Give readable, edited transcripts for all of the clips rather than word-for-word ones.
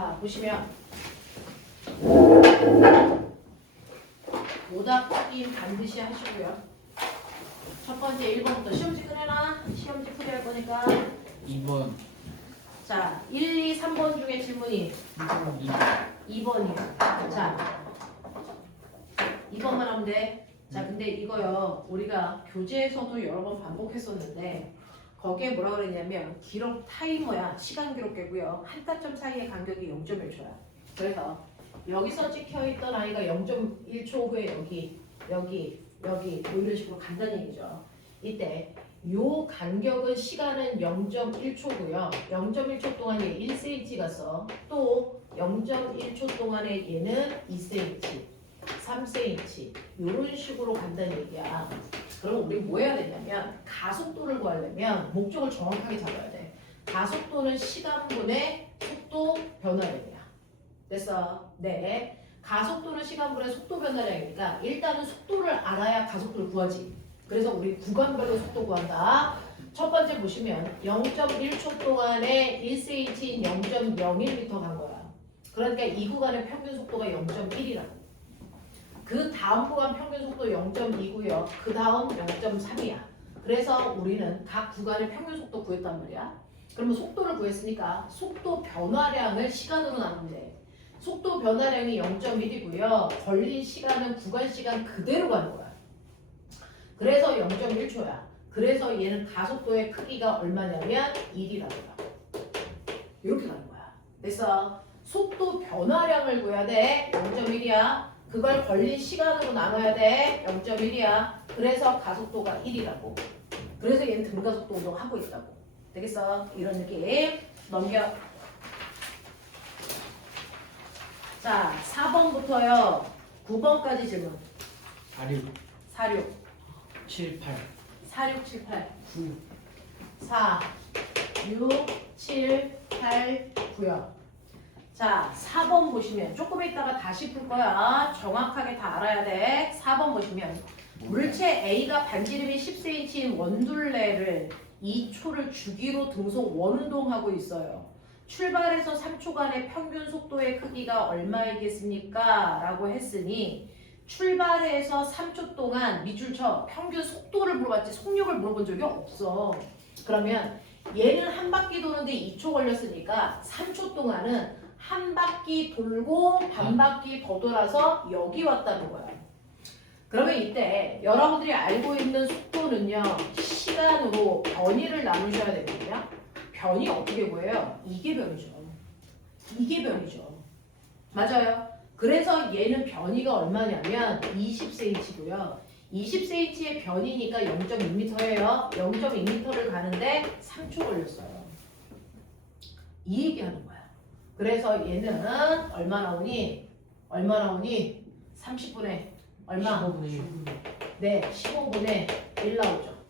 자, 보시면 오답 확인 반드시 하시고요. 첫 번째 1번부터 시험지 꺼내놔. 시험지 푸게 할 거니까. 2번. 자, 1, 2, 3번 중에 질문이 2번이요. 자, 2번만 하면 돼. 자, 근데 이거요. 우리가 교재에서도 여러 번 반복했었는데 거기에 뭐라 그랬냐면 기록 타이머야. 시간 기록계고요. 한 타점 사이의 간격이 0.1초야. 그래서 여기서 찍혀있던 아이가 0.1초 후에 여기 뭐 이런 식으로 간다는 얘기죠. 이때 요 간격은 시간은 0.1초고요. 0.1초 동안 얘 1cm 갔어. 또 0.1초 동안에 얘는 2cm, 3cm 이런 식으로 간다는 얘기야. 그럼 우리 뭐 해야 되냐면 가속도를 구하려면 목적을 정확하게 잡아야 돼. 가속도는 시간분의 속도 변화량이야. 됐어? 네. 가속도는 시간분의 속도 변화량이니까 일단은 속도를 알아야 가속도를 구하지. 그래서 우리 구간별로 속도 구한다. 첫 번째 보시면 0.1초 동안에 1cm인 0.01m 간 거야. 그러니까 이 구간의 평균 속도가 0.1이라고. 그 다음 구간 평균 속도 0.2고요. 그 다음 0.3이야. 그래서 우리는 각 구간의 평균 속도 구했단 말이야. 그러면 속도를 구했으니까 속도 변화량을 시간으로 나누면 돼. 속도 변화량이 0.1이고요. 걸린 시간은 구간 시간 그대로 가는 거야. 그래서 0.1초야. 그래서 얘는 가속도의 크기가 얼마냐면 1이라고 봐. 이렇게 가는 거야. 그래서 속도 변화량을 구해야 돼. 0.1이야. 그걸 걸린 시간으로 나눠야 돼. 0.1이야. 그래서 가속도가 1이라고. 그래서 얘는 등가속도 운동하고 있다고. 되겠어? 이런 느낌. 넘겨. 자, 4번부터요. 9번까지 질문. 46. 46. 78. 46, 78. 9. 4, 6, 7, 8, 9요. 자, 4번 보시면 조금 있다가 다시 풀 거야. 정확하게 다 알아야 돼. 4번 보시면 물체 A가 반지름이 10cm인 원둘레를 2초를 주기로 등속 원운동하고 있어요. 출발해서 3초간의 평균 속도의 크기가 얼마이겠습니까? 라고 했으니 출발해서 3초 동안 밑줄 쳐. 평균 속도를 물어봤지 속력을 물어본 적이 없어. 그러면 얘는 한 바퀴 도는데 2초 걸렸으니까 3초 동안은 한 바퀴 돌고 반 바퀴 더 돌아서 여기 왔다는 거야. 그러면 이때 여러분들이 알고 있는 속도는요. 시간으로 변위를 나누셔야 되거든요. 변이 어떻게 구해요? 이게 변이죠. 이게 변이죠. 맞아요. 그래서 얘는 변이가 얼마냐면 20cm고요. 20cm의 변이니까 0.2m예요. 0.2m를 가는데 3초 걸렸어요. 이 얘기하는 거야. 그래서 얘는 얼마 나오니? 얼마 나오니? 30분에 얼마? 15분의 1. 네, 15분의 1 나오죠.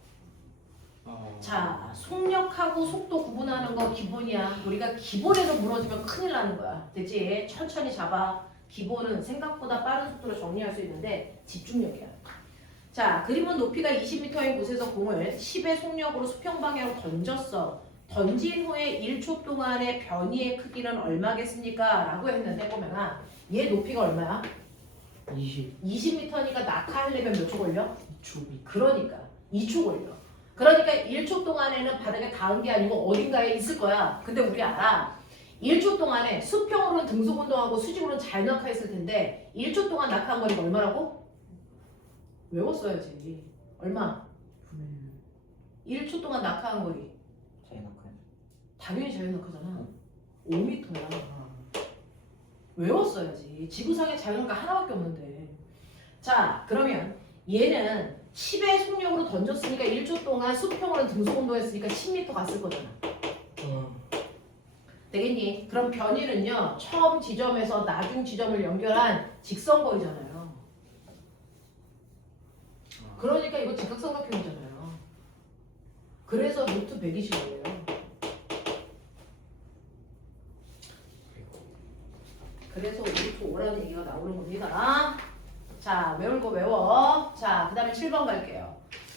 자, 속력하고 속도 구분하는 거 기본이야. 우리가 기본에서 무너지면 큰일 나는 거야. 됐지? 천천히 잡아. 기본은 생각보다 빠른 속도로 정리할 수 있는데 집중력이야. 자, 그림은 높이가 20m인 곳에서 공을 10의 속력으로 수평 방향으로 던졌어. 던진 후에 1초 동안의 변이의 크기는 얼마겠습니까? 라고 했는데 보면 얘 높이가 얼마야? 20m니까 낙하하려면 몇 초 걸려? 2초. 그러니까 2초 걸려. 그러니까 1초 동안에는 바닥에 닿은 게 아니고 어딘가에 있을 거야. 근데 우리 알아. 1초 동안에 수평으로는 등속 운동하고 수직으로는 자유낙하 했을 텐데 1초 동안 낙하한 거니까 얼마라고? 외웠어야지. 얼마? 1초 동안 낙하한 거리. 당연히 자유낙하잖아. 5m야. 외웠어야지. 지구상에 자유낙하 하나밖에 없는데. 자, 그러면 얘는 10의 속력으로 던졌으니까 1초 동안 수평으로 등속 운동했으니까 10m 갔을 거잖아. 되겠니? 그럼 변이는요. 처음 지점에서 나중 지점을 연결한 직선거리잖아요. 그러니까 이거 직각삼각형이잖아요. 그래서 루트 120이에요. 그래서 루트 5라는 얘기가 나오는 겁니다. 자, 외울 거 외워. 자, 그 다음에 7번 갈게요.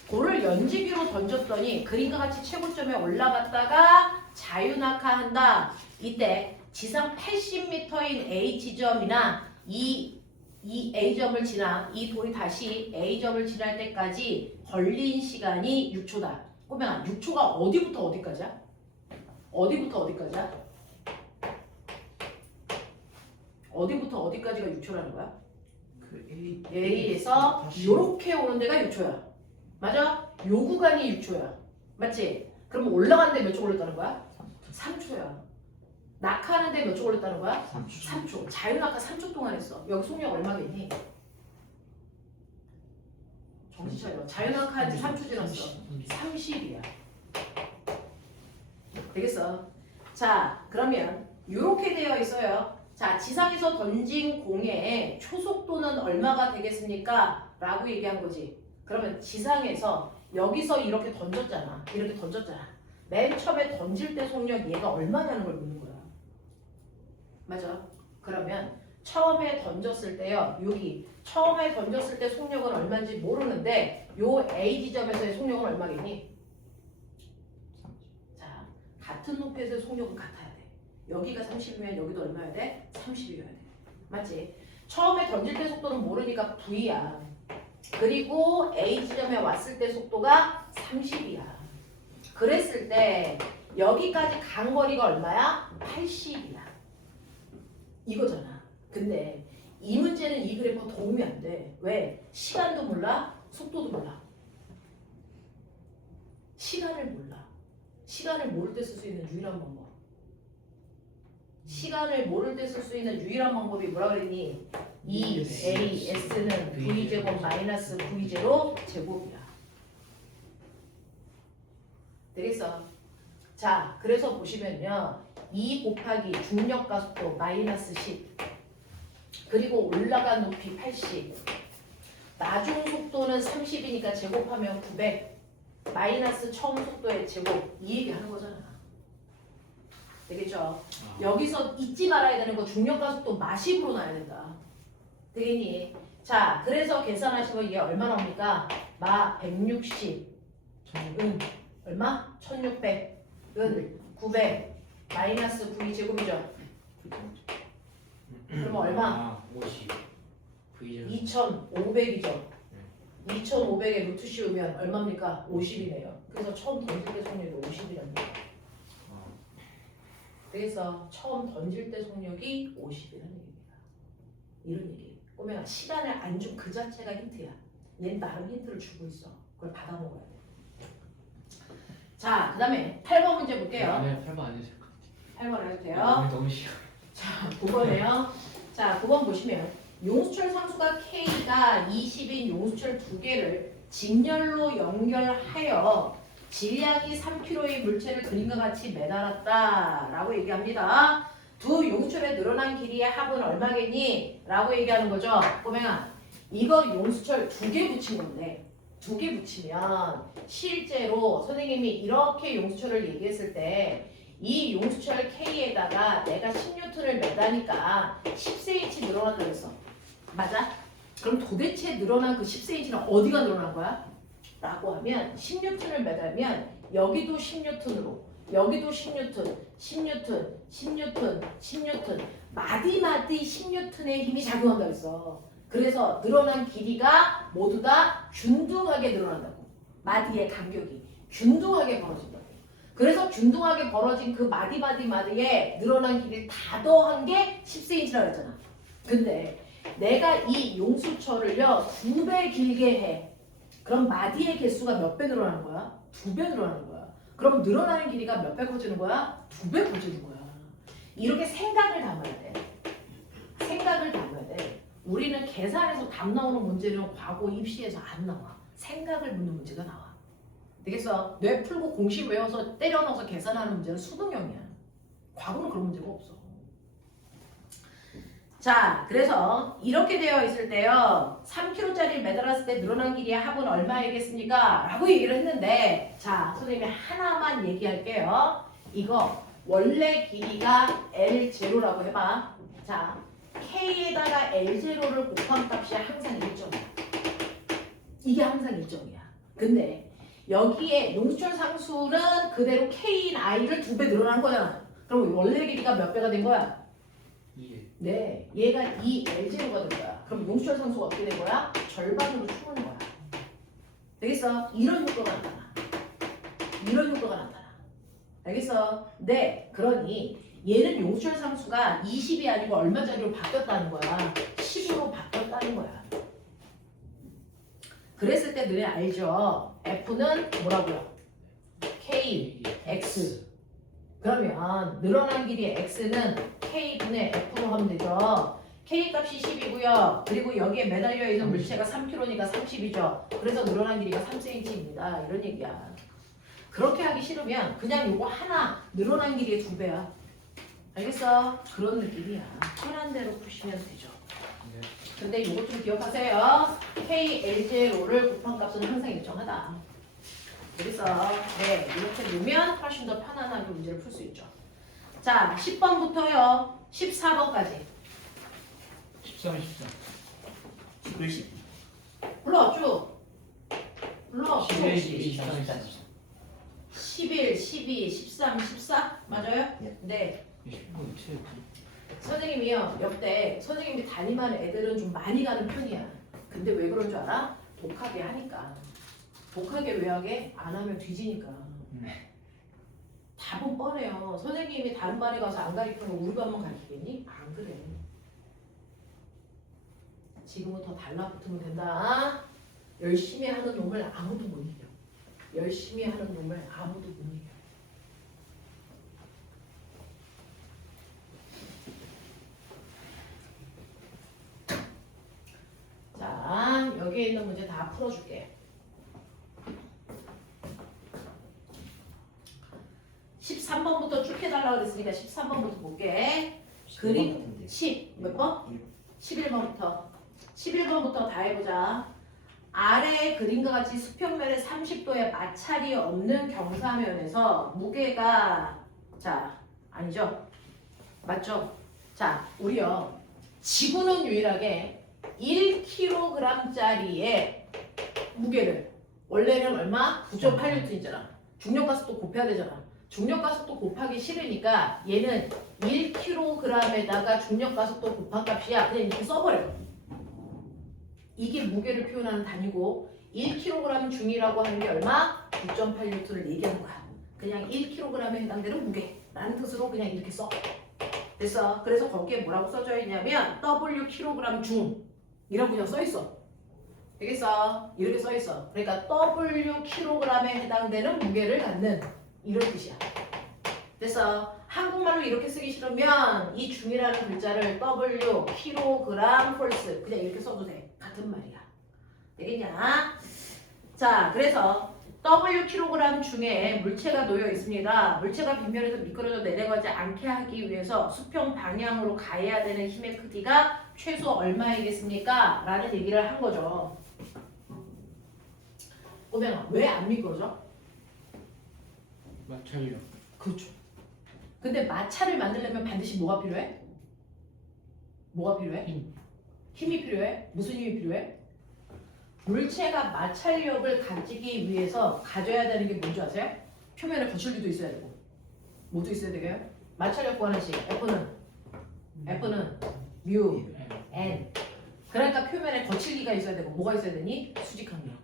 볼을 연지기로 던졌더니 그림과 같이 최고점에 올라갔다가 자유낙하한다. 이때 지상 80m인 A 지점이나 이 A점을 지나 이 돌이 다시 A점을 지날 때까지 걸린 시간이 6초다. 꼬맹아, 6초가 어디부터 어디까지야? 어디부터 어디까지야? 어디부터 어디까지가 6초라는 거야? 그 A A에서 요렇게 오는 데가 6초야. 맞아? 요 구간이 6초야. 맞지? 그럼 올라가는데 몇 초 걸렸다는 거야? 3초야. 낙하하는데 몇 초 걸렸다는 거야? 3초. 자유낙하 3초 동안 했어. 여기 속력 얼마겠니? 정신 차려. 자유낙하 한지 3초 지났어. 30이야. 되겠어? 자, 그러면 이렇게 되어 있어요. 자, 지상에서 던진 공의 초속도는 얼마가 되겠습니까? 라고 얘기한 거지. 그러면 지상에서 여기서 이렇게 던졌잖아. 이렇게 던졌잖아. 맨 처음에 던질 때 속력 얘가 얼마냐는 걸 묻는 거야. 맞아? 그러면 처음에 던졌을 때요. 여기 처음에 던졌을 때 속력은 얼마인지 모르는데 요 A 지점에서의 속력은 얼마겠니? 자, 같은 높이에서의 속력은 같아야 돼. 여기가 30이면 여기도 얼마여야 돼? 30이어야 돼. 맞지? 처음에 던질 때 속도는 모르니까 V야. 그리고 A 지점에 왔을 때 속도가 30이야. 그랬을 때 여기까지 간 거리가 얼마야? 80이야. 이거잖아. 근데 이 문제는 이 그래프가 도움이 안 돼. 왜? 시간도 몰라, 속도도 몰라. 시간을 몰라. 시간을 모를 때 쓸 수 있는 유일한 방법. 시간을 모를 때 쓸 수 있는 유일한 방법이 뭐라 그랬니? EAS는 V제곱 마이너스 V0 제곱이야. 되겠어? 자, 그래서 보시면요. 2 곱하기 중력과 속도 마이너스 10 그리고 올라간 높이 80 나중 속도는 30이니까 제곱하면 900 마이너스 처음 속도의 제곱 이 얘기 하는 거잖아. 되겠죠? 여기서 잊지 말아야 되는 거 중력과 속도 마십으로 놔야 된다. 되겠니? 자, 그래서 계산하시면 이게 얼마 나옵니까? 마 160 은 얼마? 1600 은 900 마이너스 V 제곱이죠. 그러면 얼마? 50 V 2500이죠. 2500에 루트 씌우면 얼마입니까? 50이네요. 그래서 처음 던질 때 속력이 50이랍니다. 그래서 처음 던질 때 속력이 50이라는 얘기입니다. 이런 얘기. 꼬맹아, 시간을 안 준 그 자체가 힌트야. 얘는 나름 힌트를 주고 있어. 그걸 받아 먹어야 돼. 자, 그 다음에 8번 문제 볼게요. 네, 8번 안 해도 될 것 8번 해도 돼요. 같아요. 너무 쉬워. 자, 9번에요. 자, 9번 보시면 용수철 상수가 K가 20인 용수철 두 개를 직렬로 연결하여 질량이 3kg의 물체를 그림과 같이 매달았다 라고 얘기합니다. 두 용수철의 늘어난 길이의 합은 얼마겠니? 라고 얘기하는 거죠. 꼬맹아, 이거 용수철 두 개 붙인 건데 두 개 붙이면 실제로 선생님이 이렇게 용수철을 얘기했을 때 이 용수철 K에다가 내가 10N을 매다니까 10cm 늘어난다고 했어. 맞아? 그럼 도대체 늘어난 그 10cm는 어디가 늘어난 거야? 라고 하면 10N을 매달면 여기도 10N으로 여기도 10N, 10N, 10N, 10N 마디마디 10N의 힘이 작용한다고 했어. 그래서 늘어난 길이가 모두 다 균등하게 늘어난다고. 마디의 간격이 균등하게 벌어진다고. 그래서 균등하게 벌어진 그 마디에 늘어난 길이를 다 더한 게 10cm라고 했잖아. 근데 내가 이 용수철을요 2배 길게 해. 그럼 마디의 개수가 몇 배 늘어나는 거야? 2배 늘어나는 거야. 그럼 늘어나는 길이가 몇 배 커지는 거야? 2배 커지는 거야. 이렇게 생각을 담아야 돼. 생각을 담아야 돼. 우리는 계산해서 답 나오는 문제는 과거 입시에서 안 나와. 생각을 묻는 문제가 나와. 되겠어? 뇌 풀고 공식 외워서 때려 넣어서 계산하는 문제는 수능형이야. 과거는 그런 문제가 없어. 자, 그래서 이렇게 되어 있을 때요. 3kg짜리 매달았을 때 늘어난 길이의 합은 얼마이겠습니까? 라고 얘기를 했는데 자, 선생님이 하나만 얘기할게요. 이거 원래 길이가 L0라고 해봐. 자, K에다가 L0를 곱한 값이 항상 일정이야. 이게 항상 일정이야. 근데 여기에 용수철 상수는 그대로 K인 I를 2배 늘어난 거잖아. 그럼 원래 길이가 몇 배가 된 거야? 2에 네, 얘가 2L0가 된 거야. 그럼 용추절 상수가 어떻게 된 거야? 절반으로 추는 거야. 되겠어? 이런 효과가 나타나. 이런 효과가 나타나. 알겠어? 네, 그러니 얘는 용추절 상수가 20이 아니고 얼마짜리로 바뀌었다는 거야. 10으로 바뀌었다는 거야. 그랬을 때 너네 알죠? F는 뭐라고요? K, X. 그러면 늘어난 길이의 X는 K분의 F로 하면 되죠. K 값이 10이고요. 그리고 여기에 매달려 있는 물체가 3kg니까 30이죠. 그래서 늘어난 길이가 3cm입니다. 이런 얘기야. 그렇게 하기 싫으면 그냥 요거 하나 늘어난 길이의 2배야. 알겠어? 그런 느낌이야. 편한 대로 푸시면 되죠. 근데 요거 좀 기억하세요. KL0를 곱한 값은 항상 일정하다. 그래서 네, 이렇게 놓으면 훨씬 더 편안하게 문제를 풀 수 있죠. 자, 10번부터요. 14번까지. 13, 14 11, 10. 불러 쭉. 불러 쭉. 11, 12, 13, 14 11, 12, 13, 14 맞아요? 예. 네. 10번 어떻게 선생님이요. 옆에 선생님이 담임하는 애들은 좀 많이 가는 편이야. 근데 왜 그런 줄 알아? 독하게 하니까. 독하게 왜 하게? 안 하면 뒤지니까. 답은 뻔해요. 선생님이 다른 반에 가서 안 가르치는 거 우리 반만 가르치겠니? 안 그래. 지금은 더 달라붙으면 된다. 열심히 하는 놈을 아무도 못 이겨. 열심히 하는 놈을 아무도 못 이겨. 자, 여기에 있는 문제 다 풀어줄게. 13번부터 쭉 해달라고 그랬으니까 13번부터 볼게. 그림 10, 몇 번? 11번부터. 11번부터 다 해보자. 아래의 그림과 같이 수평면에 30도의 마찰이 없는 경사면에서 무게가 자, 아니죠? 맞죠? 자, 우리요. 지구는 유일하게 1kg짜리의 무게를 원래는 얼마? 9.8N이잖아. 중력가속도 곱해야 되잖아. 중력가속도 곱하기 싫으니까 얘는 1kg에다가 중력가속도 곱한 값이야. 그냥 이렇게 써버려. 이게 무게를 표현하는 단위고 1kg 중이라고 하는 게 얼마? 9.8N를 얘기하는 거야. 그냥 1kg에 해당되는 무게라는 뜻으로 그냥 이렇게 써. 됐어. 그래서 거기에 뭐라고 써져 있냐면 W kg 중이라고 그냥 써 있어. 되겠어? 이렇게 써 있어. 그러니까 W kg에 해당되는 무게를 갖는 이런 뜻이야. 됐어? 한국말로 이렇게 쓰기 싫으면 이 중이라는 글자를 W kg 홀스 그냥 이렇게 써도 돼. 같은 말이야. 되겠냐? 자, 그래서 W kg 중에 물체가 놓여 있습니다. 물체가 빗면에서 미끄러져 내려가지 않게 하기 위해서 수평 방향으로 가해야 되는 힘의 크기가 최소 얼마이겠습니까? 라는 얘기를 한 거죠. 오면 왜 안 미끄러져? 마찰력 그렇죠. 근데 마찰을 만들려면 반드시 뭐가 필요해? 뭐가 필요해? 힘. 힘이 필요해? 무슨 힘이 필요해? 물체가 마찰력을 가지기 위해서 가져야 되는 게 뭔지 아세요? 표면에 거칠기도 있어야 되고 뭐도 있어야 되게요? 마찰력 구하는 식 F는 뮤, N 그러니까 표면에 거칠기가 있어야 되고 뭐가 있어야 되니? 수직항력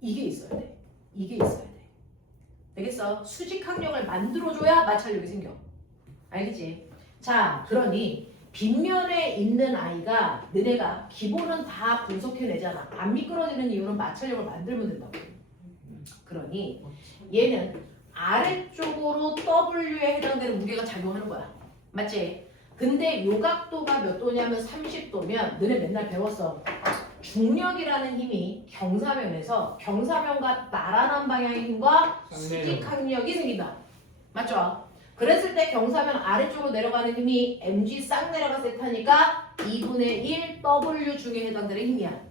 이게 있어야 돼. 이게 있어야 돼. 되겠어? 수직항력을 만들어줘야 마찰력이 생겨. 알겠지? 자, 그러니 빗면에 있는 아이가 너네가 기본은 다 분석해내잖아. 안 미끄러지는 이유는 마찰력을 만들면 된다고. 그러니 얘는 아래쪽으로 W에 해당되는 무게가 작용하는 거야. 맞지? 근데 요 각도가 몇 도냐면 30도면 너네 맨날 배웠어. 중력이라는 힘이 경사면에서 경사면과 나란한 방향의 힘과 수직항력이 생긴다. 맞죠? 그랬을 때 경사면 아래쪽으로 내려가는 힘이 mg 싹 내려갔을 테니까 2분의 1 W 중에 해당되는 힘이야.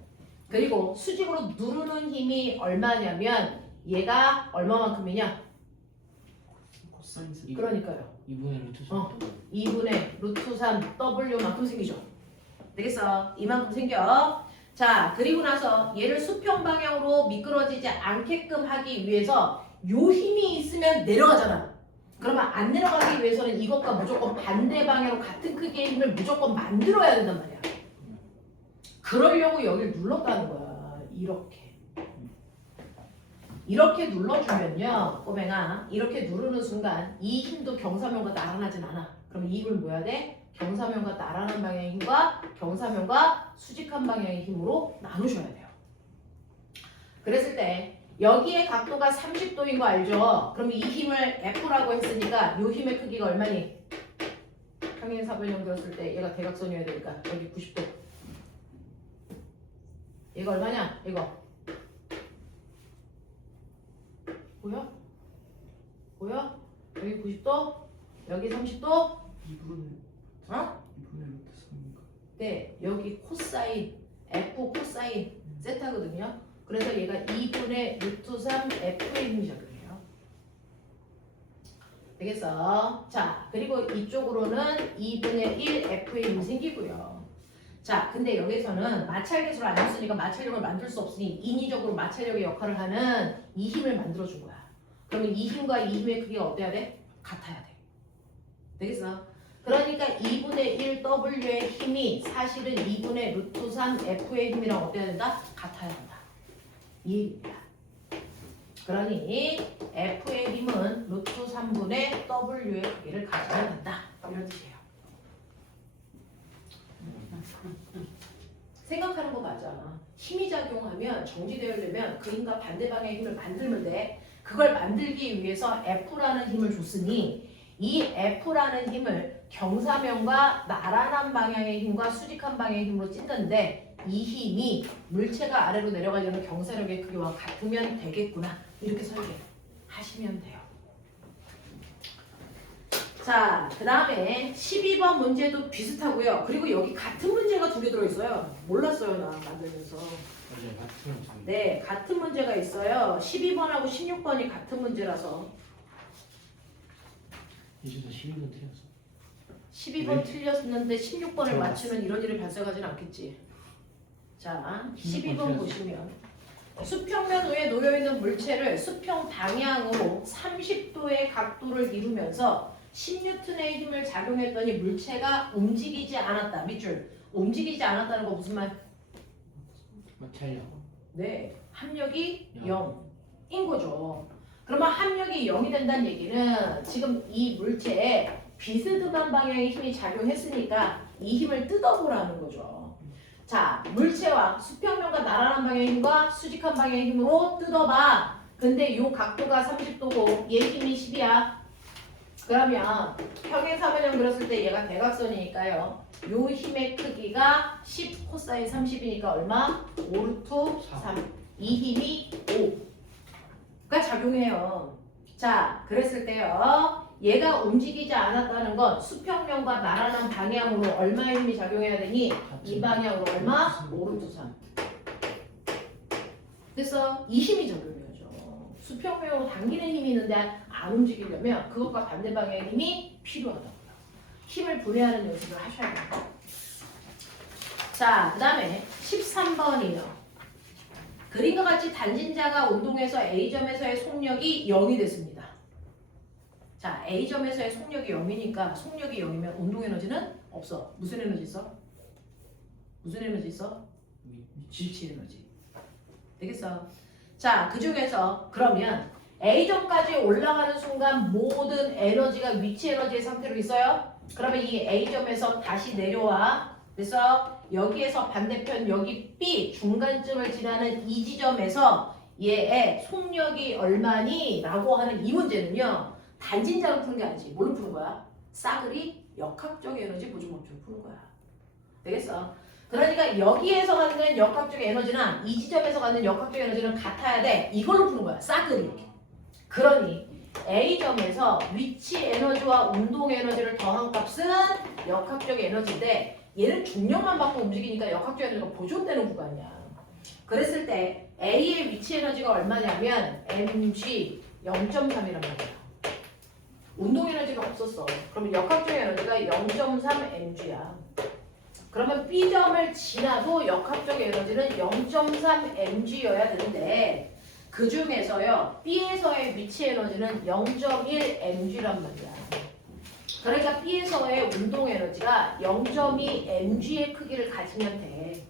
그리고 수직으로 누르는 힘이 얼마냐면 얘가 얼마만큼이냐? 코사인스. 그러니까요. 2분의 루트 3 2분의 루트 3 W만큼 생기죠. 되겠어? 이만큼 생겨. 자, 그리고 나서 얘를 수평 방향으로 미끄러지지 않게끔 하기 위해서 요 힘이 있으면 내려가잖아. 그러면 안 내려가기 위해서는 이것과 무조건 반대 방향으로 같은 크기의 힘을 무조건 만들어야 된단 말이야. 그러려고 여기를 눌렀다는 거야. 이렇게 눌러주면요, 꼬맹아, 이렇게 누르는 순간 이 힘도 경사면과 나란하진 않아. 그럼 이 힘을 뭐 해야 돼? 경사면과 나란한 방향의 힘과 경사면과 수직한 방향의 힘으로 나누셔야 돼요. 그랬을 때 여기에 각도가 30도인 거 알죠? 그럼 이 힘을 F라고 했으니까 이 힘의 크기가 얼마니? 평행 사변형 들었을 때 얘가 대각선이어야 되니까 여기 90도. 얘가 얼마냐? 이거. 보여? 여기 90도, 여기 30도. 2분의 어? 2분의 루트 3인가? 네, 여기 코사인, F 코사인 세타거든요. 그래서 얘가 2분의 루트 3 F의 힘이 적용해요. 되겠어? 자, 그리고 이쪽으로는 2분의 1 F의 힘이 생기고요. 자, 근데 여기서는 마찰계수를 안 했으니까 마찰력을 만들 수 없으니 인위적으로 마찰력의 역할을 하는 이 힘을 만들어준 거야. 그러면 이 힘과 이 힘의 크기가 어때야 돼? 같아야 돼. 되겠어? 그러니까 2분의 1 W의 힘이 사실은 2분의 루트 3 F의 힘이랑 어때야 된다? 같아야 된다. 이 얘기입니다. 그러니 F의 힘은 루트 3분의 W의 크기를 가져야 된다. 이런 뜻이에요. 생각하는 거 맞아. 힘이 작용하면 정지되려면 그 힘과 반대 방향의 힘을 만들면 돼. 그걸 만들기 위해서 F라는 힘을 줬으니 이 F라는 힘을 경사면과 나란한 방향의 힘과 수직한 방향의 힘으로 찢는데 이 힘이 물체가 아래로 내려가려는 경사력의 크기와 같으면 되겠구나. 이렇게 설계하시면 돼요. 자, 그 다음에 12번 문제도 비슷하고요. 그리고 여기 같은 문제가 두 개 들어있어요. 몰랐어요, 나 만들면서. 맞아요. 같은 네, 같은 문제가 있어요. 12번하고 16번이 같은 문제라서. 이제도 12분 틀렸어. 12번 네. 틀렸는데 16번을 들어갔어. 맞추면 이런 일이 발생하진 않겠지. 자, 12번 16번 보시면 수평면 위에 놓여있는 물체를 수평 방향으로 30도의 각도를 이루면서 10N의 힘을 작용했더니 물체가 움직이지 않았다. 밑줄. 움직이지 않았다는 거 무슨 말? 마찰력. 네, 합력이 영. 0인 거죠. 그러면 합력이 0이 된다는 얘기는 지금 이 물체에 비스듬한 방향의 힘이 작용했으니까 이 힘을 뜯어보라는 거죠. 자, 물체와 수평면과 나란한 방향의 힘과 수직한 방향의 힘으로 뜯어봐. 근데 이 각도가 30도고 얘 힘이 10이야. 그러면 평행사변형 그렸을 때 얘가 대각선이니까요. 요 힘의 크기가 10 코사인 30이니까 얼마? 5 루트 3. 이 힘이 5가 작용해요. 자, 그랬을 때요. 얘가 움직이지 않았다는 건 수평면과 나란한 방향으로 얼마의 힘이 작용해야 되니? 이 방향으로 얼마? 5 루트 3. 그래서 이 힘이 작용해야죠. 수평면으로 당기는 힘이 있는데 안 움직이려면 그것과 반대 방향의 힘이 필요하다고요. 힘을 분해하는 연습을 하셔야 돼요. 자, 그 다음에 13번이요. 그림과 같이 단진자가 운동해서 A점에서의 속력이 0이 됐습니다. 자, A점에서의 속력이 0이니까 속력이 0이면 운동에너지는 없어. 무슨 에너지 있어? 무슨 에너지 있어? 위치 에너지. 되겠어? 자, 그 중에서 그러면 A점까지 올라가는 순간 모든 에너지가 위치 에너지의 상태로 있어요? 그러면 이 A점에서 다시 내려와. 그래서 여기에서 반대편 여기 B 중간쯤을 지나는 이 지점에서 얘의 속력이 얼마니? 라고 하는 이 문제는요. 단진자로 푸는 게 아니지. 뭘로 푸는 거야? 싸그리 역학적 에너지 보존법칙으로 푸는 거야. 되겠어? 그러니까 여기에서 갖는 역학적 에너지랑 이 지점에서 갖는 역학적 에너지는 같아야 돼. 이걸로 푸는 거야. 싸그리. 그러니 A점에서 위치 에너지와 운동 에너지를 더한 값은 역학적 에너지인데 얘는 중력만 받고 움직이니까 역학적 에너지가 보존되는 구간이야. 그랬을 때 A의 위치 에너지가 얼마냐면 mg 0.3이란 말이야. 운동 에너지가 없었어. 그러면 역학적 에너지가 0.3 mg야. 그러면 B점을 지나도 역학적 에너지는 0.3 mg여야 되는데 그 중에서요 B에서의 위치 에너지는 0.1 mg란 말이야. 그러니까 B에서의 운동 에너지가 0.2 mg의 크기를 가지면 돼.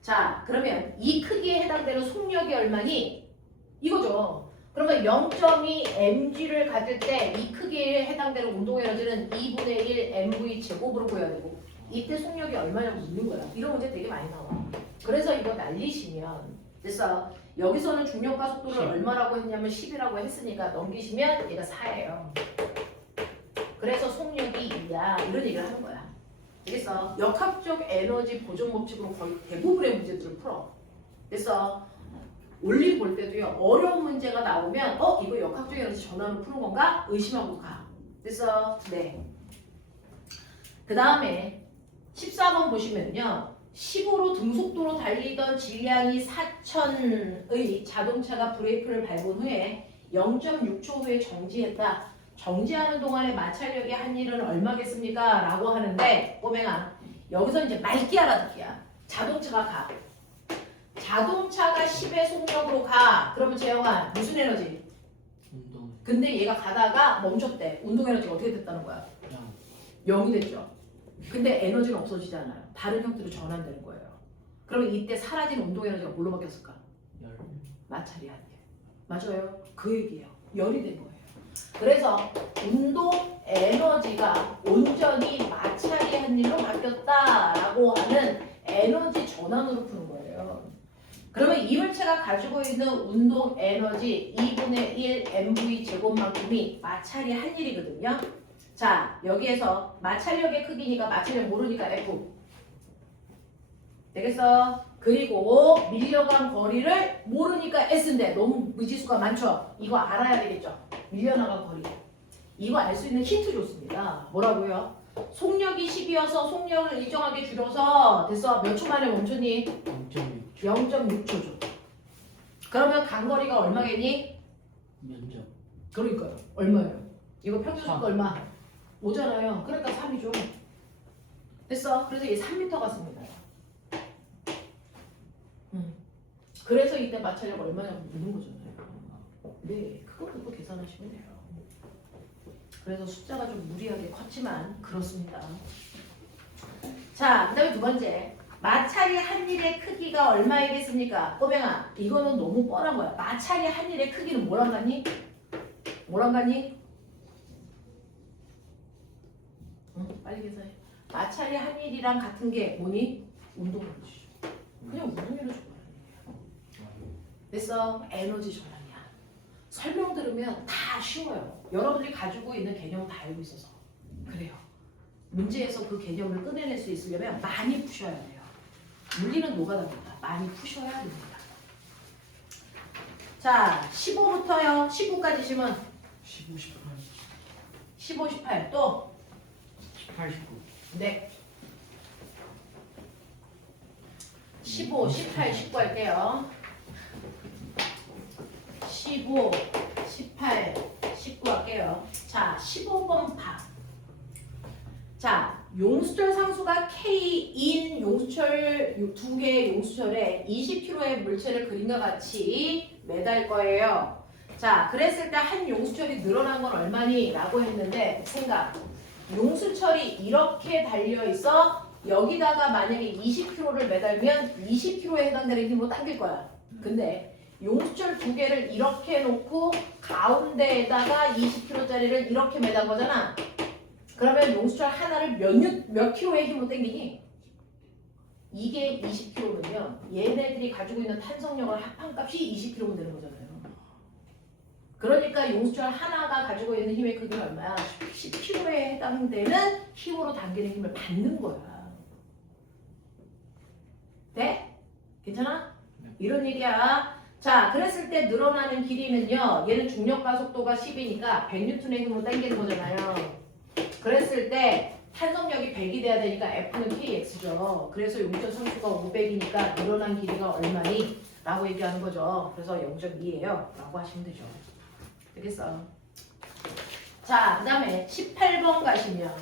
자, 그러면 이 크기에 해당되는 속력이 얼마니? 이거죠. 그러면 0.2 mg를 가질 때 이 크기에 해당되는 운동 에너지는 2분의 1 mv 제곱으로 보여야 되고 이때 속력이 얼마냐고 묻는 거야. 이런 문제 되게 많이 나와. 그래서 이거 날리시면 됐어. 여기서는 중력과 속도를 10. 얼마라고 했냐면 10이라고 했으니까 넘기시면 얘가 4예요. 그래서 속력이 2야. 이런 얘기를 하는 거야. 알겠어? 역학적 에너지 보존 법칙으로 거의 대부분의 문제들을 풀어. 그래서 올림 볼 때도요. 어려운 문제가 나오면 이거 역학적 에너지 전환으로 푸는 건가? 의심하고 가. 그래서 네. 그 다음에 14번 보시면요. 15로 등속도로 달리던 질량이 4,000의 자동차가 브레이크를 밟은 후에 0.6초 후에 정지했다. 정지하는 동안에 마찰력이 한 일은 얼마겠습니까? 라고 하는데 꼬맹아 여기서 이제 맑게 알아듣기야. 자동차가 가. 자동차가 10의 속력으로 가. 그러면 재영아 무슨 에너지? 운동. 근데 얘가 가다가 멈췄대. 운동 에너지가 어떻게 됐다는 거야? 그냥 0이 됐죠. 근데 에너지는 없어지지 않아요. 다른 형태로 전환되는 거예요. 그러면 이때 사라진 운동 에너지가 뭘로 바뀌었을까? 열. 마찰이 한 개. 맞아요. 그 얘기예요. 열이 된 거예요. 그래서 운동 에너지가 온전히 마찰이 한 일로 바뀌었다라고 하는 에너지 전환으로 푸는 거예요. 그러면 이물체가 가지고 있는 운동 에너지 2분의 1 mv 제곱만큼이 마찰이 한 일이거든요. 자, 여기에서 마찰력의 크기니까 마찰력 모르니까 F. 되겠어? 그리고 밀려간 거리를 모르니까 S인데 너무 미지수가 많죠? 이거 알아야 되겠죠? 밀려나간 거리. 이거 알 수 있는 힌트 줬습니다. 뭐라고요? 속력이 10이어서 속력을 일정하게 줄여서 됐어? 몇 초 만에 멈췄니? 0.6. 0.6초죠. 그러면 간거리가 얼마겠니? 면적. 그러니까요. 얼마예요? 이거 평균 속도 3. 얼마? 오잖아요. 그러니까 3이죠. 됐어? 그래서 이게 3m가 씁니다. 그래서 이때 마찰력 얼마냐고 묻는 거잖아요. 네, 그것도 계산하시면 돼요. 그래서 숫자가 좀 무리하게 컸지만 그렇습니다. 자, 그 다음에 두 번째. 마찰이 한 일의 크기가 얼마이겠습니까? 꼬맹아, 이거는 너무 뻔한 거야. 마찰이 한 일의 크기는 뭐랑 같니? 뭐랑 같니? 빨리 계산해. 마찰이 한 일이랑 같은 게 뭐니? 운동 에너지죠. 그냥 운동 에너지 전환이에요. 됐어? 에너지 전환이야. 설명 들으면 다 쉬워요. 여러분들이 가지고 있는 개념 다 알고 있어서 그래요. 문제에서 그 개념을 꺼내낼 수 있으려면 많이 푸셔야 돼요. 물리는 노가다입니다. 많이 푸셔야 됩니다. 자, 15부터요. 19까지 시면 15, 18. 15, 18 또 18, 19. 네. 15, 18, 19 할게요. 15, 18, 19 할게요. 자, 15번 봐. 자, 용수철 상수가 K인 용수철 두 개의 용수철에 20kg의 물체를 그림과 같이 매달 거예요. 자, 그랬을 때 한 용수철이 늘어난 건 얼마니? 라고 했는데 생각. 용수철이 이렇게 달려 있어. 여기다가 만약에 20kg를 매달면 20kg에 해당되는 힘으로 당길 거야. 근데 용수철 두 개를 이렇게 놓고 가운데에다가 20kg짜리를 이렇게 매단 거잖아. 그러면 용수철 하나를 몇 킬로의 힘으로 당기니? 이게 20kg면요. 얘네들이 가지고 있는 탄성력을 합한값이 20kg면 되는 거잖아요. 그러니까 용수철 하나가 가지고 있는 힘의 크기가 얼마야? 10kg에 해당되는 힘으로 당기는 힘을 받는 거야. 돼? 괜찮아? 이런 얘기야. 자, 그랬을 때 늘어나는 길이는요. 얘는 중력과 속도가 10이니까 100N의 힘으로 당기는 거잖아요. 그랬을 때 탄성력이 100이 돼야 되니까 F는 KX죠. 그래서 용수철 상수가 500이니까 늘어난 길이가 얼마니? 라고 얘기하는 거죠. 그래서 0.2예요. 라고 하시면 되죠. 되겠어. 자, 그 다음에 18번 가시면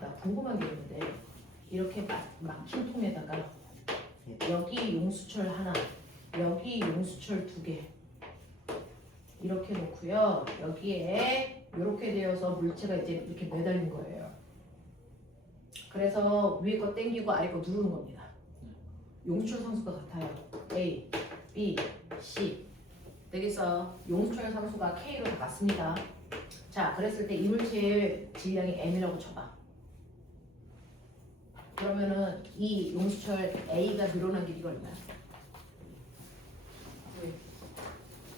나 궁금한 게 있는데 이렇게 막힌 통에다가 여기 용수철 하나, 여기 용수철 2개 이렇게 놓고요. 여기에 이렇게 되어서 물체가 이제 이렇게 매달린 거예요. 그래서 위에 거 당기고 아래 거 누르는 겁니다. 용수철 상수가 같아요. A, B, C 되겠어. 용수철 상수가 K로 다 같습니다. 자, 그랬을 때 이물체의 질량이 M이라고 쳐봐. 그러면은 이 용수철 A가 늘어난 길이가 얼마야? 왜?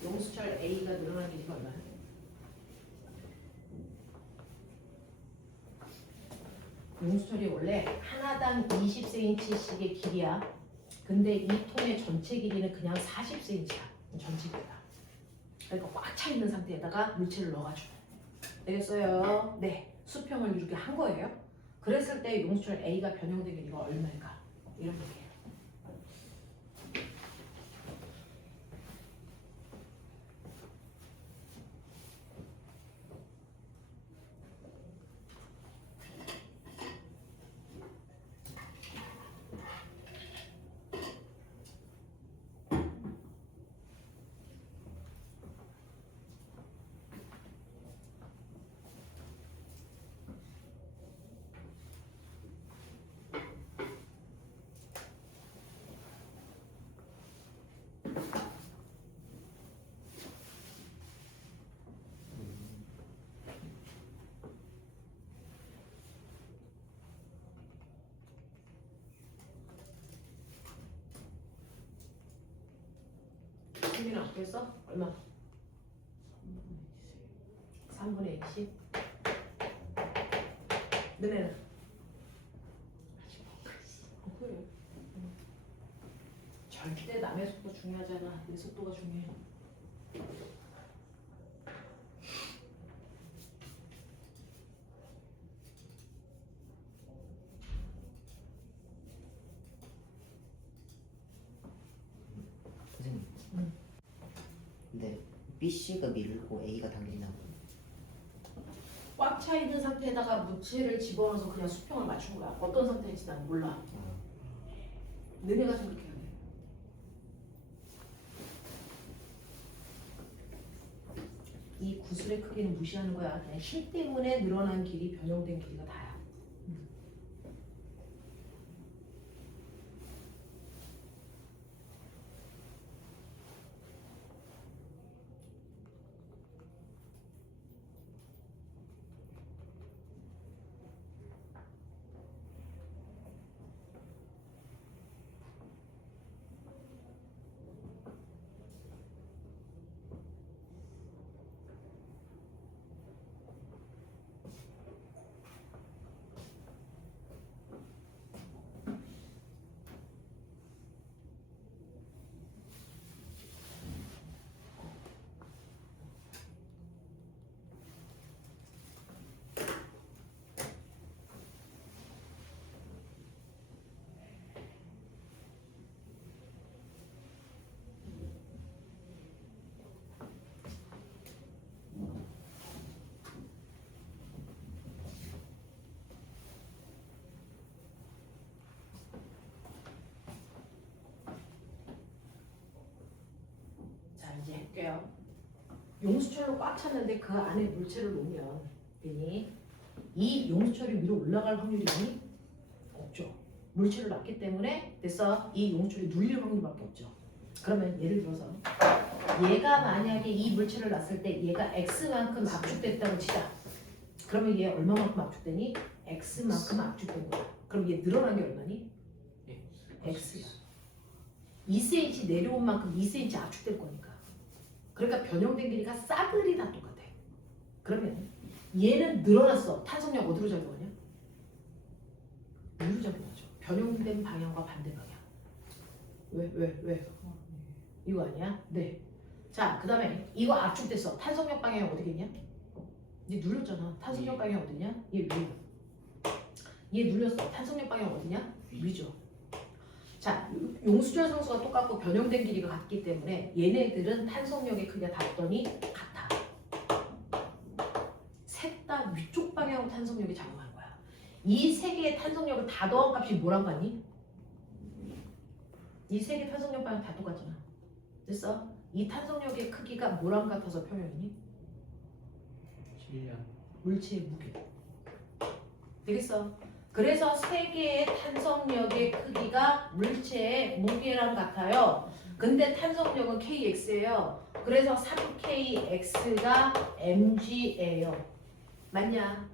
용수철 A가 늘어난 길이가 얼마야? 용수철이 원래 하나당 20cm씩의 길이야. 근데 이 통의 전체 길이는 그냥 40cm야. 전체 길이야. 그러니까 꽉 차 있는 상태에다가 물체를 넣어가지고. 되겠어요? 네. 수평을 이렇게 한 거예요. 그랬을 때 용수철 A가 변형된 길이가 얼마일까? 이런 얘기예요. 수빈아 됐어? 얼마? 3분의 20? 너네는? 그래. 절대 남의 속도 중요하잖아. 내 속도가 중요해. 선생님. 응. 근데 BC가 밀고 A가 당긴다고. 꽉 차 있는 상태에다가 물체를 집어넣어서 그냥 수평을 맞춘 거야. 어떤 상태인지 난 몰라. 너네가 생각해야 돼. 이 구슬의 크기는 무시하는 거야. 그냥 힘 때문에 늘어난 길이 변형된 길이가 다야. 자, 이제 할게요. 용수철로 꽉 찼는데 그 안에 물체를 놓으면 되니 이 용수철이 위로 올라갈 확률이 있니? 없죠. 물체를 놨기 때문에 됐어. 이 용수철이 눌릴 확률밖에 없죠. 그러면 예를 들어서 얘가 만약에 이 물체를 놨을 때 얘가 X만큼 압축됐다고 치자. 그러면 얘 얼마만큼 압축되니? X만큼 압축된 거야. 그럼 얘 늘어난 게 얼마니? X야. 2cm 내려온 만큼 2cm 압축될 거니까. 그러니까 변형된 길이가 싸그리 다 똑같아. 그러면 얘는 늘어났어. 탄성력 어디로 작용하냐? 위로 작용하죠. 변형된 방향과 반대 방향. 왜? 이거 아니야? 네. 자, 그 다음에 이거 압축됐어. 탄성력 방향이 어디겠냐? 얘 눌렸잖아. 탄성력 방향 어디냐? 얘 위야. 얘 눌렸어. 탄성력 방향 어디냐? 위죠. 자, 용수철 상수가 똑같고 변형된 길이가 같기 때문에 얘네들은 탄성력의 크기가 같더니 같아. 셋 다 위쪽 방향으로 탄성력이 작용하는 거야. 이 세 개의 탄성력을 다 더한 값이 뭐란 거 아니? 이 세 개 탄성력 방향 다 똑같잖아. 됐어? 이 탄성력의 크기가 뭐랑 같아서 평형이니? 질량. 물체의 무게. 되겠어? 그래서 세 개의 탄성력의 크기가 물체의 무게랑 같아요. 근데 탄성력은 kx예요. 그래서 3kx가 mg예요. 맞냐?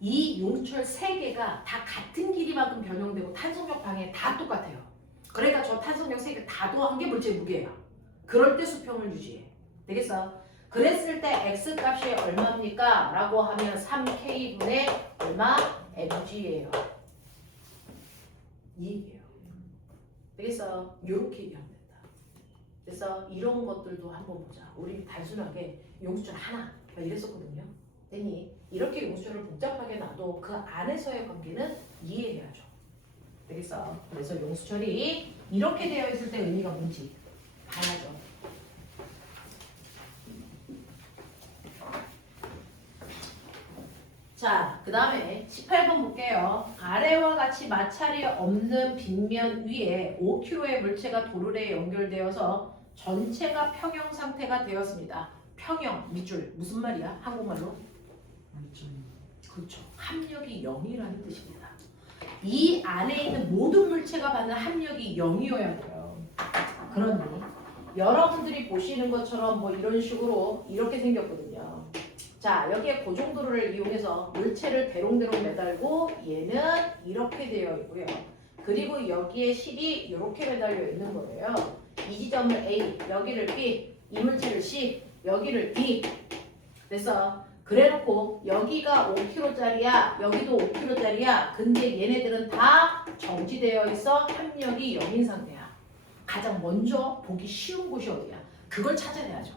이 용철 세 개가 다 같은 길이만큼 변형되고 탄성력 방향 다 똑같아요. 그러니까 저 탄성력 세 개 다 더한 게 물체 무게야. 그럴 때 수평을 유지해. 되겠어? 그랬을 때 x 값이 얼마입니까? 라고 하면 3k분의 얼마? mg예요. 이 얘기예요. 되겠어? 요렇게 얘기하면 된다. 그래서 이런 것들도 한번 보자. 우리 단순하게 용수철 하나 막 이랬었거든요. 됐니? 이렇게 용수철을 복잡하게 놔도 그 안에서의 관계는 이해해야죠. 되겠어? 그래서 용수철이 이렇게 되어 있을 때 의미가 뭔지 봐야죠. 자, 그 다음에 18번 볼게요. 아래와 같이 마찰이 없는 빗면 위에 5kg의 물체가 도르래에 연결되어서 전체가 평형 상태가 되었습니다. 평형, 밑줄, 무슨 말이야? 한국말로? 그렇죠. 합력이 0이라는 뜻입니다. 이 안에 있는 모든 물체가 받는 합력이 0이어야 돼요. 그러니 여러분들이 보시는 것처럼 뭐 이런 식으로 이렇게 생겼거든요. 자, 여기에 고정도를 이용해서 물체를 대롱대롱 매달고 얘는 이렇게 되어 있고요. 그리고 여기에 실이 이렇게 매달려 있는 거예요. 이 지점을 A, 여기를 B, 이 물체를 C, 여기를 D. 그래서 그래놓고 여기가 5kg짜리야, 여기도 5kg짜리야. 근데 얘네들은 다 정지되어 있어 합력이 0인 상태야. 가장 먼저 보기 쉬운 곳이 어디야? 그걸 찾아내야죠.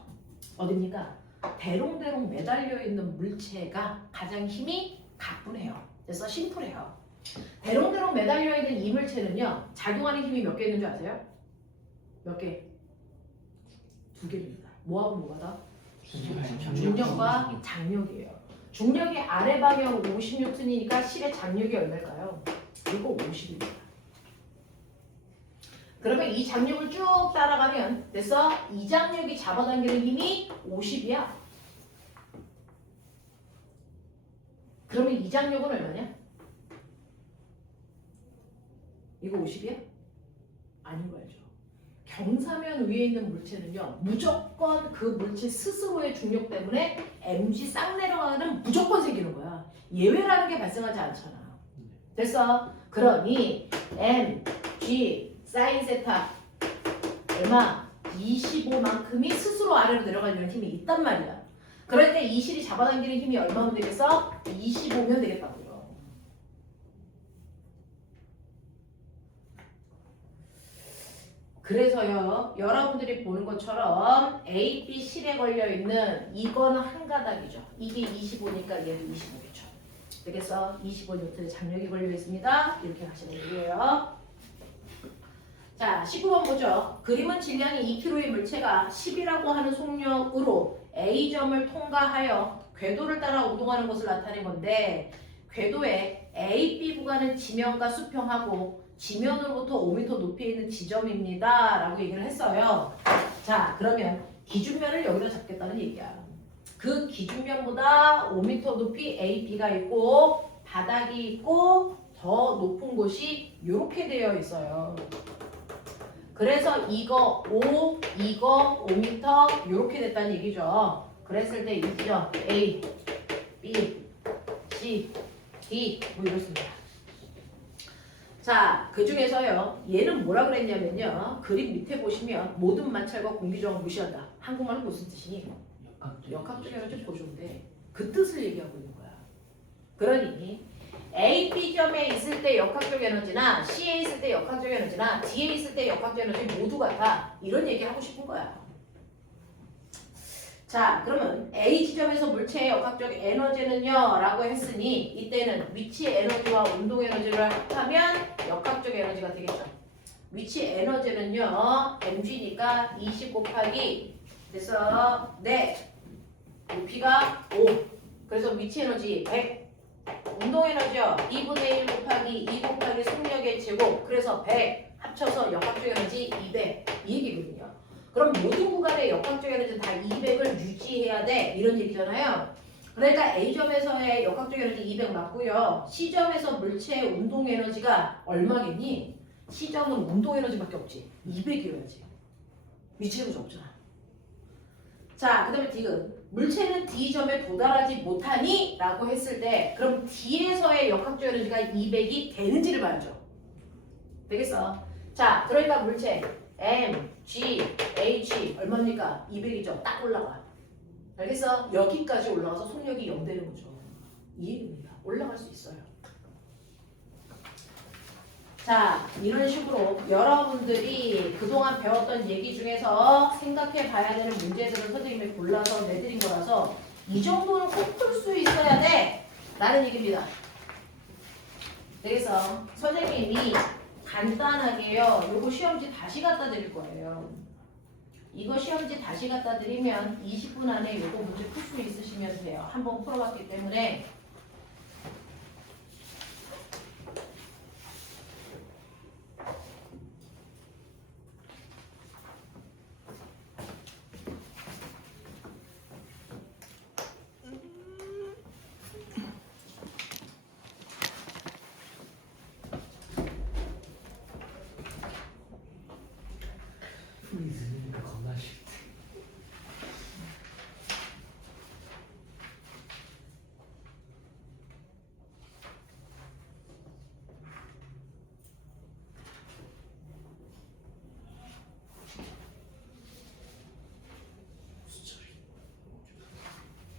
어딥니까? 대롱대롱 매달려 있는 물체가 가장 힘이 가뿐해요. 그래서 심플해요. 대롱대롱 매달려 있는 이 물체는요, 작용하는 힘이 몇 개 있는 줄 아세요? 몇 개? 2개입니다. 뭐하고 뭐가 다? 중력과 장력이에요. 중력이 아래 방향 56톤이니까 실의 장력이 얼마일까요? 이거 50입니다. 그러면 이 장력을 쭉 따라가면 됐어? 이 장력이 잡아당기는 힘이 50이야. 그러면 이 장력은 얼마냐? 이거 50이야? 아닌 거 알죠? 경사면 위에 있는 물체는요, 무조건 그 물체 스스로의 중력 때문에 mg 싹 내려가는 무조건 생기는 거야. 예외라는 게 발생하지 않잖아. 됐어? 그러니 mg 사인 세타 얼마? 25만큼이 스스로 아래로 내려가려는 힘이 있단 말이야. 그럴 때 이 실이 잡아당기는 힘이 얼마면 되겠어? 25면 되겠다고요. 그래서요, 여러분들이 보는 것처럼 A, B 실에 걸려있는 이거는 한 가닥이죠. 이게 25니까 얘도 25겠죠. 되겠어? 25N의 장력이 걸려있습니다. 이렇게 가시면 되고요. 자, 19번 보죠. 그림은 질량이 2kg의 물체가 10이라고 하는 속력으로 A점을 통과하여 궤도를 따라 운동하는 것을 나타낸 건데, 궤도의 A, B 구간은 지면과 수평하고 지면으로부터 5m 높이에 있는 지점입니다. 라고 얘기를 했어요. 자, 그러면 기준면을 여기다 잡겠다는 얘기야. 그 기준면보다 5m 높이 A, B가 있고 바닥이 있고 더 높은 곳이 이렇게 되어 있어요. 그래서 이거 5, 이거 5m 이렇게 됐다는 얘기죠. 그랬을 때 이 지점 A, B, C, D 뭐 이렇습니다. 자, 그 중에서요, 얘는 뭐라 그랬냐면요, 그림 밑에 보시면 모든 마찰과 공기저항을 무시한다. 한국말은 무슨 뜻이니? 역학적 에너지 보조인데 그 뜻을 얘기하고 있는 거야. 그러니 A, B점에 있을 때 역학적 에너지나 C에 있을 때 역학적 에너지나 D에 있을 때 역학적 에너지 모두 같아. 이런 얘기 하고 싶은 거야. 자, 그러면 A 지점에서 물체의 역학적 에너지는요 라고 했으니 이때는 위치 에너지와 운동 에너지를 합하면 역학적 에너지가 되겠죠. 위치 에너지는요 mg니까 20 곱하기 그래서 네 높이가 5 그래서 위치 에너지 100 운동 에너지요 2분의 1 곱하기 2 곱하기 속력의 제곱 그래서 100 합쳐서 역학적 에너지 200 이 얘기거든요. 그럼 모든 구간의 역학적 에너지는 다 200을 유지해야 돼 이런 얘기잖아요. 그러니까 A점에서의 역학적 에너지 200 맞고요. C점에서 물체의 운동 에너지가 얼마겠니? C점은 운동 에너지밖에 없지. 200이어야지. 위치 에너지 없잖아. 자, 그 다음에 D은 물체는 D점에 도달하지 못하니? 라고 했을 때 그럼 D에서의 역학적 에너지가 200이 되는지를 봐야죠. 되겠어? 자, 그러니까 물체 M, G, H 얼마입니까? 200이죠. 딱 올라가. 알겠어? 여기까지 올라가서 속력이 0 되는 거죠. 이 얘기입니다. 올라갈 수 있어요. 자, 이런 식으로 여러분들이 그동안 배웠던 얘기 중에서 생각해 봐야 되는 문제들을 선생님이 골라서 내드린 거라서 이 정도는 꼭 풀 수 있어야 돼! 라는 얘기입니다. 그래서 선생님이 간단하게요. 요거 시험지 다시 갖다 드릴 거예요. 이거 시험지 다시 갖다 드리면 20분 안에 요거 문제 풀 수 있으시면 돼요. 한번 풀어봤기 때문에. 프리즈니까 겁나 쉽대.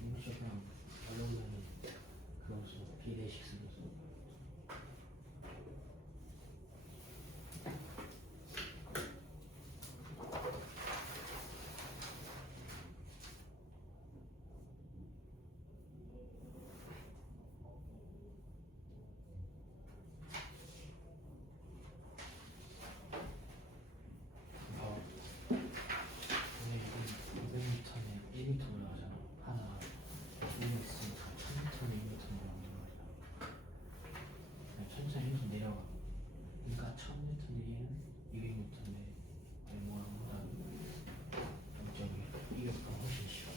이거 그냥 어려우면은 그거 써. 비례식 쓰면서. 오늘 500m에 1m 올라가잖아. 하나 1m 있으니까 1000m에 1m 올라가는 거야. 그냥 천천히 계속 내려가. 그러니까 1000m 내리는 200m인데 뭐보다 0.2 200보다 훨씬 쉬워.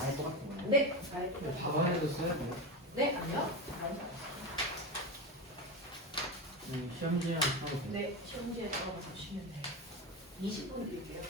알 것 같은 거야. 네, 답안에도 써야 돼. 네, 아니요. 시험지랑 써도 돼. 네, 시험지에 들어가서 보시면 돼요. 20분 드릴게요.